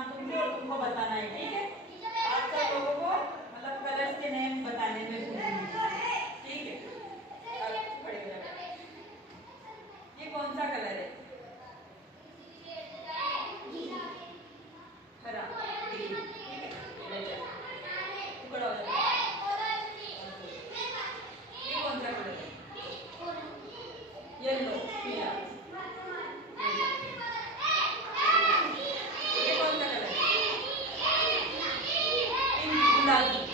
नाम तुमको बताना है, ठीक है। 5 लोगों को मतलब कलर्स के नेम बताने में पूछूंगी, ठीक है। अब खड़े हो जाओ। ये कौन सा कलर है? हरा, ग्रीन, ठीक है। टुकड़ा हो जाता है। ये कौन सा कलर है? येलो, पीला। ये कौन सा कलर है? पिंक, गुलाबी।